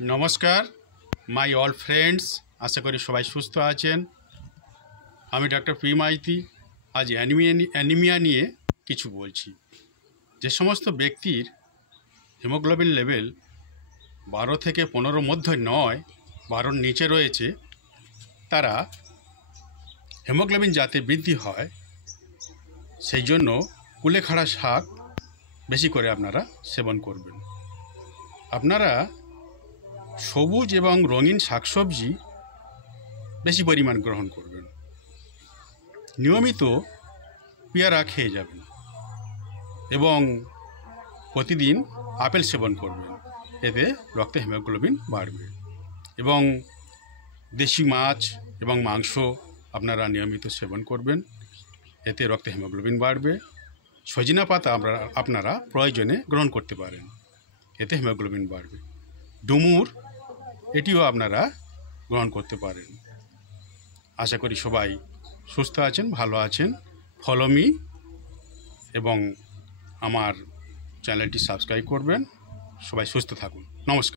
नमस्कार my all friends आशा करी सबाई सुस्थ आছেন। আমি डॉक्टर पी माइती आज অ্যানিমিয়া নিয়ে কিছু বলছি। যে সমস্ত ব্যক্তির হিমোগ্লোবিন লেভেল 12 থেকে 15 মধ্যে নয়, 12 নিচে রয়েছে, তারা হিমোগ্লোবিন যাতে বৃদ্ধি হয় সেই জন্য কুলেখাড়া শাক বেশি করে আপনারা সেবন করবেন। আপনারা সবুজ এবং রঙিন শাকসবজি বেশি পরিমাণ গ্রহণ করবেন। নিয়মিত পেয়ারা খেয়ে যাবেন এবং প্রতিদিন আপেল সেবন করবেন, এতে রক্তে হিমোগ্লোবিন বাড়বে। এবং দেশি মাছ এবং মাংস আপনারা নিয়মিত সেবন করবেন, এতে রক্তে হিমোগ্লোবিন বাড়বে। সজিনা পাতা আপনারা প্রয়োজনে গ্রহণ করতে পারেন, এতে হিমোগ্লোবিন বাড়বে। ডুমুর এটিও আপনারা গ্রহণ করতে পারেন। আশা করি সবাই সুস্থ আছেন, ভালো আছেন। ফলো মি এবং আমার চ্যানেলটি সাবস্ক্রাইব করবেন। সবাই সুস্থ থাকুন। নমস্কার।